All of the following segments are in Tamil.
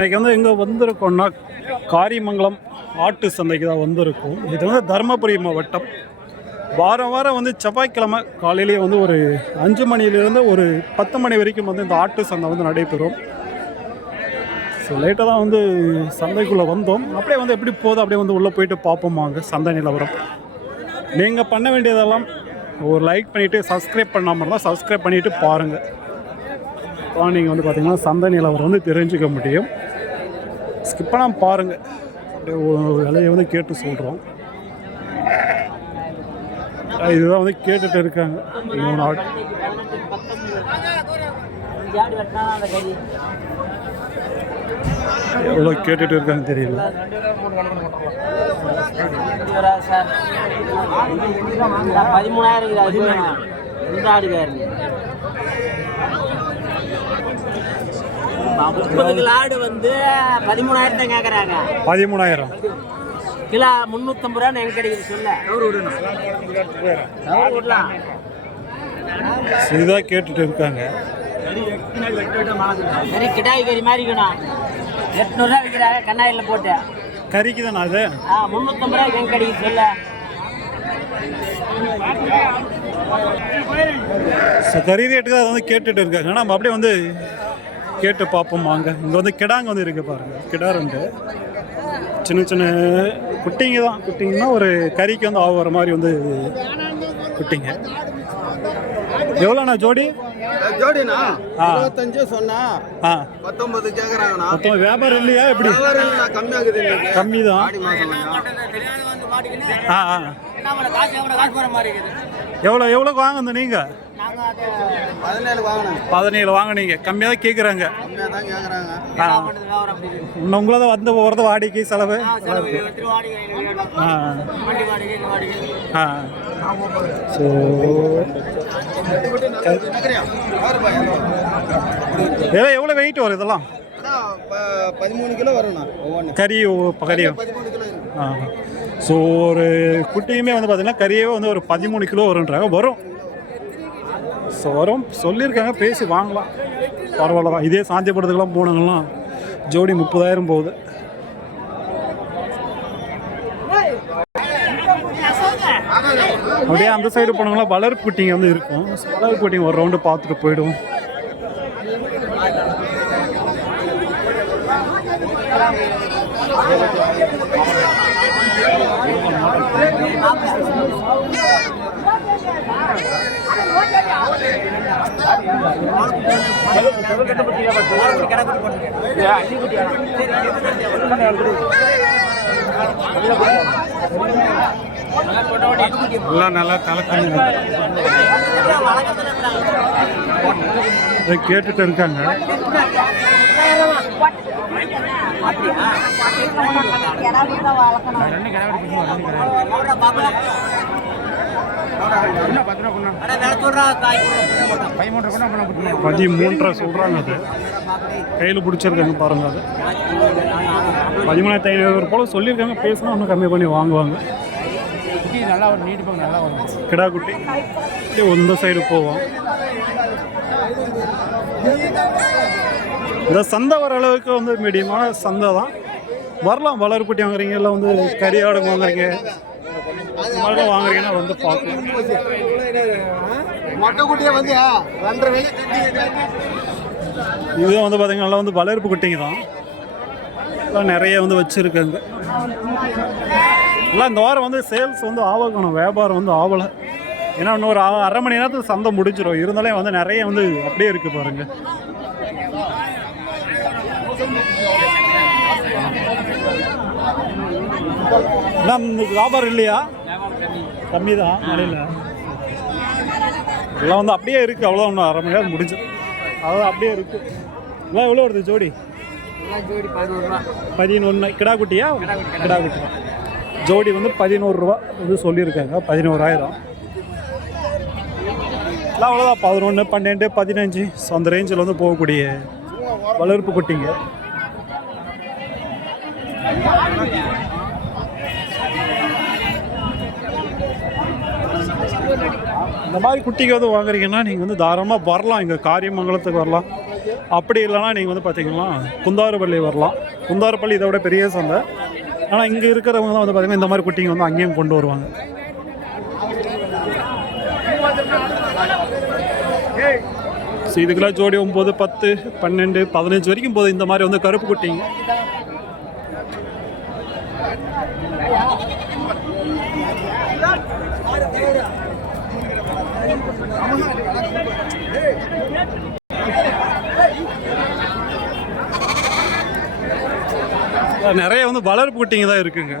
இன்றைக்கி வந்து எங்கே வந்திருக்கோம்னா காரிமங்கலம் ஆட்டு சந்தைக்கு தான் வந்திருக்கோம். இது வந்து தருமபுரி மாவட்டம். வாரம் வாரம் வந்து செவ்வாய்க்கிழமை காலையிலேயே வந்து ஒரு அஞ்சு மணியிலேருந்து ஒரு பத்து மணி வரைக்கும் வந்து இந்த ஆட்டு சந்தை வந்து நடைபெறும். ஸோ லேட்டாக தான் வந்து சந்தைக்குள்ளே வந்தோம். அப்படியே வந்து எப்படி போகுது? அப்படியே வந்து உள்ளே போயிட்டு பார்ப்போம் வாங்க சந்தை நிலவரம். நீங்கள் பண்ண வேண்டியதெல்லாம் ஒரு லைக் பண்ணிவிட்டு சப்ஸ்கிரைப் பண்ணாமல் இருந்தால் சப்ஸ்கிரைப் பண்ணிவிட்டு பாருங்கள் அப்போ நீங்கள் வந்து பார்த்தீங்கன்னா சந்தை நிலவரம் வந்து தெரிஞ்சுக்க முடியும். ஸ்கிப் பண்ணாமல் பாருங்கள் அப்படியே விலையை வந்து கேட்டு சொல்கிறோம் இதுதான் வந்து கேட்டுட்டு இருக்காங்க. மூணு நாள் எவ்வளோ கேட்டுட்டு இருக்காங்க தெரியல. பதிமூணாயிரம் இந்த ஆடுகாரு முப்பது கிலோ ஆடு வந்து பதிமூணாயிரம் தான் கேட்குறாங்க பதிமூணாயிரம். கிலோ முந்நூற்றம்பது ரூபா எங்க கிடைக்குது சொல்ல. இதான் கேட்டுட்டு இருக்காங்க. சரி கிடாய் கறி மாதிரி இருக்கணும் எட்நூறுரூவா விற்கிறாங்க கண்ணாயில் போட்டு. கறிக்கு தானே அது? ஆ முந்நூற்றம்பது ரூபா எங்க கிடைக்குது சொல்ல. கறி ரேட்டுக்கு அதை வந்து கேட்டுட்டு இருக்காங்க. நம்ம அப்படியே வந்து கேட்டு பார்ப்போம் வாங்க. இங்கே வந்து கிடாங்க வந்து இருக்கு பாருங்க. கிடா ரெண்டு. சின்ன சின்ன குட்டிங்க தான். குட்டிங்கன்னா ஒரு கறிக்கு வந்து ஆகுற மாதிரி வந்து குட்டிங்க. எவ்வளோண்ணா ஜோடி? ஜோடினா ஆ. இருபத்தஞ்சு சொன்னா ஆ. பத்தொன்பது கேக்குறாங்கண்ணா. மொத்தம் வியாபாரம் இல்லையா? எப்படி? கம்மியாகுது கம்மி தான் ஆ ஆ. காசு எவ்வளோ இருக்குது. எவ்வளோக்கு வாங்க நீங்கள் பதினேழு வாங்கினீங்க. கம்மியாக தான் கேட்குறாங்க இன்னும் உங்களை தான் வந்து போகிறது வாடகை செலவு? ஆ ஆ. ஸோ இதெல்லாம் எவ்வளோ வெயிட் வரும் இதெல்லாம்? பதிமூணு கிலோ வரும்ண்ணா ஒவ்வொன்று கறி இருக்கு. ஆ. ஸோ ஒரு குட்டியுமே வந்து பார்த்தீங்கன்னா கறியே வந்து ஒரு பதிமூணு கிலோ வரும்ன்றாங்க. வரும். ஸோ வரும். சொல்லியிருக்காங்க பேசி வாங்கலாம். பரவாயில்ல தான் இதே சாந்தியப்படுறதுக்கெல்லாம் போனாங்கலாம் ஜோடி முப்பதாயிரம் போகுது. அப்படியே அந்த சைடு போனாங்களா வளர்ப்பு குட்டிங்க வந்து இருக்கும். வளர்ப்பு குட்டிங்க ஒரு ரவுண்டு பார்த்துட்டு போயிடும் எல்லாம் நல்லா கலக்கணும் இதை கேட்டுட்டு இருக்காங்க. பதிமூன்றரை சொல்கிறாங்க அது. கையில் பிடிச்சிருக்காங்க பாருங்க அது. பதிமூணாயிரத்தி ஐநூறு போல் சொல்லியிருக்காங்க பேசினா இன்னும் கம்மி பண்ணி வாங்குவாங்க. நல்லா வரும் நீட்டு நல்லா வரும் கிடா குட்டி இந்த சைடு போவோம். இந்த சந்தை வர அளவுக்கு வந்து மீடியமான சந்தை தான் வரலாம் வளர்ப்புட்டி வாங்குறீங்க இல்லை வந்து கறி வாங்குறீங்க. மாதிரிலாம் வாங்குறீங்கன்னா வந்து பார்க்கலாம் மொட்டை குட்டியே வந்து ரெண்டரை வேலை இது வந்து பார்த்தீங்கன்னா நல்லா வந்து வளர்ப்பு குட்டிங்க தான். நிறைய வந்து வச்சுருக்காங்க. எல்லாம் இந்த வாரம் வந்து சேல்ஸ் வந்து ஆகணும் வியாபாரம் வந்து ஆகலை ஏன்னா இன்னொரு அரை மணி நேரத்துக்கு சந்தை முடிஞ்சிடும் இருந்தாலே வந்து நிறைய வந்து அப்படியே இருக்குது பாருங்க. என்ன இந்த வியாபாரம் இல்லையா? கம்மி தான் மழையில். இதெல்லாம் வந்து அப்படியே இருக்குது அவ்வளோ ஒன்றும் அரை மணி நேரம் முடிஞ்சு. அதான் அப்படியே இருக்குது எல்லாம் எவ்வளோ வருது ஜோடி? ஜோடி பதினோரு பதினொன்று கிடா குட்டியா கிடா குட்டி தான். ஜோடி வந்து பதினோருவா வந்து சொல்லியிருக்காங்க பதினோராயிரம். எல்லாம் அவ்வளோதான் பதினொன்று பன்னெண்டு பதினஞ்சு. ஸோ அந்த ரேஞ்சில் வந்து போகக்கூடிய வளர்ப்பு குட்டிங்க. இந்த மாதிரி குட்டிக்கு வந்து வாங்குறீங்கன்னா நீங்கள் வந்து தாராளமாக வரலாம். இங்கே காரியமங்கலத்துக்கு வரலாம். அப்படி இல்லைன்னா நீங்கள் வந்து பார்த்தீங்கன்னா குந்தாறுப்பள்ளி வரலாம். குந்தாறுப்பள்ளி இதை விட பெரிய சந்தை. ஆனால் இங்கே இருக்கிறவங்க தான் வந்து பார்த்தீங்கன்னா இந்த மாதிரி குட்டிங்க வந்து அங்கேயும் கொண்டு வருவாங்க. ஸோ இதுக்கெல்லாம் ஜோடி ஒம்பது பத்து பன்னெண்டு பதினஞ்சு வரைக்கும் போது இந்த மாதிரி வந்து கருப்பு குட்டிங்க. நிறைய வந்து வளர்ப்பு குட்டிங்க தான் இருக்குங்க.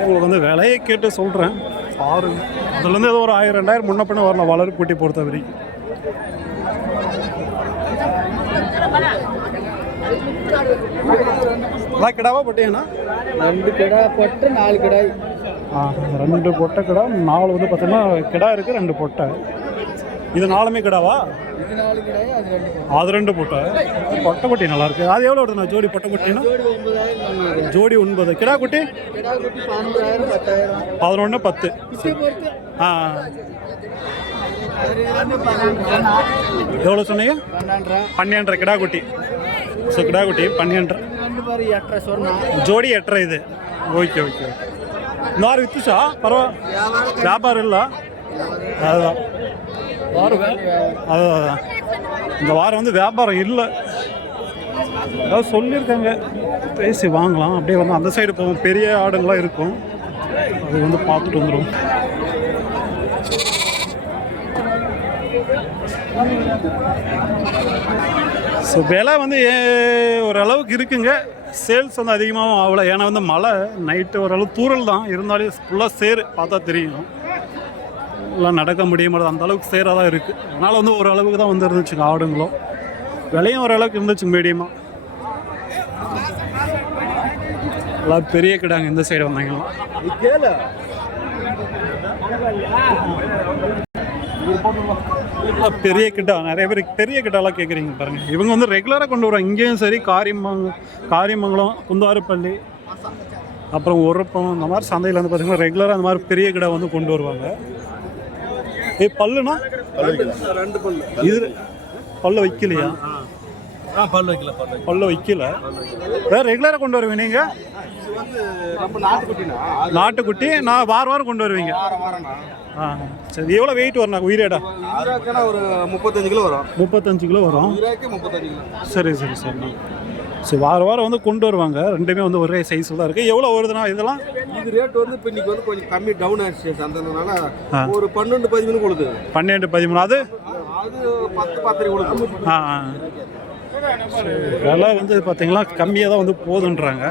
உங்களுக்கு வந்து விலையை கேட்டு சொல்கிறேன் பாருங்க. அதுலேருந்து ஏதோ ஒரு ஆயிரம் ரெண்டாயிரம் முன்ன பின்ன வரலாம் வளர்ப்பு குட்டி பொறுத்த வரைக்கும். அதான் கிடாவா போட்டீங்கன்னா ரெண்டு கிடா போட்டு நாலு கிடாய். ரெண்டு பொட்டை கிடா நாலு வந்து பார்த்தீங்கன்னா கிடா இருக்குது ரெண்டு பொட்டை. இது நாலுமே கிடாவா? அது ரெண்டு பொட்டை. பொட்டை குட்டி நல்லா இருக்கு. அது எவ்வளோ வருதுண்ணா ஜோடி பொட்டை குட்டினா ஜோடி ஒன்பது. கிடா குட்டி? பதினொன்று பத்து. ஆ எவ்வளோ சொன்னீங்க? பன்னெண்டரை கிடா குட்டி. ஸோ கிடா குட்டி பன்னெண்டரை. ஜோடி எட்டரை இது. Okay okay okay. நார் வித்துச்சா? பரவாயில்ல வியாபாரம் இல்லை அதுதான் வாரம் அதுதான். இந்த வாரம் வந்து வியாபாரம் இல்லை. அதாவது சொல்லியிருக்காங்க பேசி வாங்கலாம். அப்படியே வந்து அந்த சைடு போவோம். பெரிய ஆடுங்களாம் இருக்கும். அது வந்து பார்த்துட்டு வந்துடும் ஸோ விலை வந்து ஓரளவுக்கு இருக்குங்க. சேல்ஸ் வந்து அதிகமாகவும் ஆகலை. ஏன்னா வந்து மழை நைட்டு ஓரளவு தூரல் தான். இருந்தாலும் ஃபுல்லாக சேரு பார்த்தா தெரியும். எல்லாம் நடக்க முடிய மாட்டேது அந்த அளவுக்கு சேராக தான் இருக்குது அதனால் வந்து ஓரளவுக்கு தான் வந்து இருந்துச்சுங்க ஆடுங்களும் விலையும் ஓரளவுக்கு இருந்துச்சு மீடியமாக எல்லாம் பெரிய கிடாங்க இந்த சைடு வந்தாங்கன்னா எல்லாம் பெரிய கிட்டா நிறைய பேர் பெரிய கிட்டாலாம் கேட்குறீங்க பாருங்கள் இவங்க வந்து ரெகுலராக கொண்டு வரோம் இங்கேயும் சரி காரியமங்க காரியமங்கலம் குந்தாறுப்பள்ளி அப்புறம் உரப்பம் இந்த மாதிரி சந்தையில் வந்து பார்த்தீங்கன்னா ரெகுலராக அந்த மாதிரி பெரிய கிடா வந்து கொண்டு வருவாங்க. ஏய் பல்லுனா ரெண்டு பல்லு இது பல்ல வைக்கலையா பல்லு வைக்கல. பல்லு வைக்கல. வேற ரெகுலராக கொண்டு வருவீங்க நீங்கள் நாட்டுக்குட்டி நான் வாரம் வாரம் கொண்டு வருவீங்க. ஆ சரி. எவ்வளோ வெயிட் வரும் உயிரேடா? ஒரு முப்பத்தஞ்சு கிலோ வரும். முப்பத்தஞ்சு கிலோ வரும். ஈராக்கே முப்பத்தஞ்சு கிலோ. சரி சரி சரி சரி வாரம் வாரம் வந்து கொண்டு வருவாங்க. ரெண்டுமே வந்து ஒரே சைஸில் தான் இருக்குது எவ்வளோ வருதுண்ணா இதெல்லாம்? இது ரேட் வந்து இப்போ இன்னைக்கு வந்து கொஞ்சம் கம்மி டவுன் ஆயிடுச்சு சந்தனால. ஒரு பன்னெண்டு பதிமூணு கொடுது பன்னெண்டு பதிமூணு. அது? அது பத்து பத்தரை கொடுது ஆ விலை வந்து பார்த்தீங்கன்னா கம்மியாக தான் வந்து போதுன்றாங்க.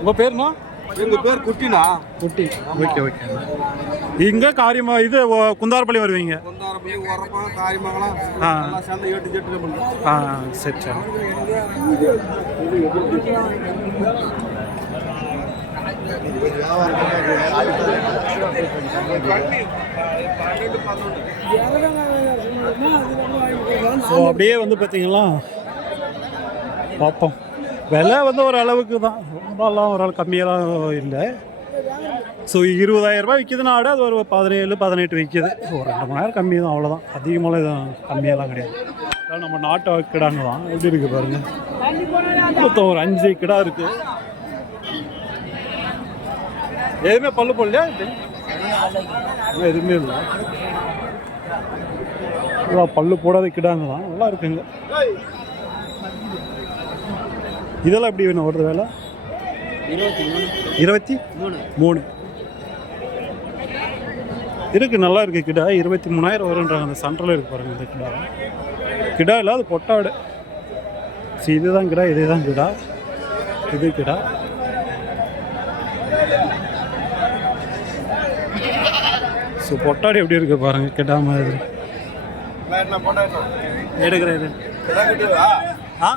உங்கள் பேருண்ணா எங்க பேர் குட்டினா? குட்டி. Okay okay. இங்கே காரியமா இது குந்தாரப்பள்ளி வருவீங்க? கொந்தாரப்பள்ளி ஆ. எல்லாம் சேர்ந்து எட்டு ஜெட்டு பண்ணுறோம் ஆ சரி சரி. அப்படியே வந்து பார்த்தீங்கன்னா பார்ப்போம் விலை வந்து ஒரு அளவுக்கு தான். ரொம்பலாம் ஒரு ஆள் கம்மியெல்லாம் இல்லை. ஸோ இருபதாயிரம் ரூபாய் விற்கிதுன்னா அது ஒரு பதினேழு பதினெட்டு விற்கிது ஒரு ரெண்டு மணி நேரம் கம்மி தான் அவ்வளோதான் அதிகமாக எதுவும் கம்மியெல்லாம் கிடையாது. அதான் நம்ம நாட்டு கிடாங்க தான். எப்படி இருக்குது பாருங்கள் மொத்தம் ஒரு அஞ்சு கிடா இருக்குது எதுவுமே பல்லு போடலையா எதுவுமே இல்லை. பல்லு போடாத கிடாங்க தான். நல்லா இருக்குங்க. இதெல்லாம் எப்படி வேணும்? வருது வேலை? இருபத்தி மூணு. இருபத்தி மூணு. மூணு இருக்கு நல்லா இருக்கு கிடா. இருபத்தி மூணாயிரம் வருன்றாங்க அந்த சென்டரில் இருக்கு பாருங்க இந்த கிடா. கிடா இல்லை அது பொட்டாடு. சரி இதுதான் கிடா இதுதான் கிடா. இது கிடா. ஸோ பொட்டாடு எப்படி இருக்கு பாருங்க கிடா மாதிரி. எடுக்கிறேன் ஆ?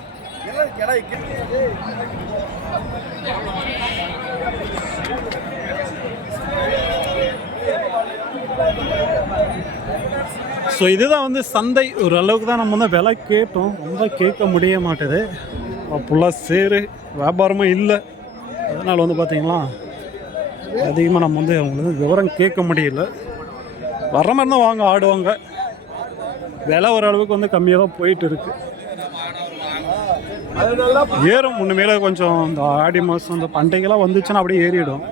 ஸோ இதுதான் வந்து சந்தை. ஒரு அளவுக்கு தான் நம்ம வந்து விலை கேட்டோம். ரொம்ப கேட்க முடிய மாட்டேது. ஃபுல்லாக சேரு வியாபாரமும் இல்லை. அதனால் வந்து பார்த்திங்களா அதிகமாக நம்ம வந்து அவங்களுக்கு வந்து விவரம் கேட்க முடியல. வர்ற மாதிரி தான் வாங்க ஆடுவாங்க. விலை ஓரளவுக்கு வந்து கம்மியாக தான் போயிட்டு இருக்குது ஏறும். முன்னுமேல கொஞ்சம் இந்த ஆடி மாதம் இந்த பண்டிகைலாம் வந்துச்சுன்னா அப்படியே ஏறிடும்.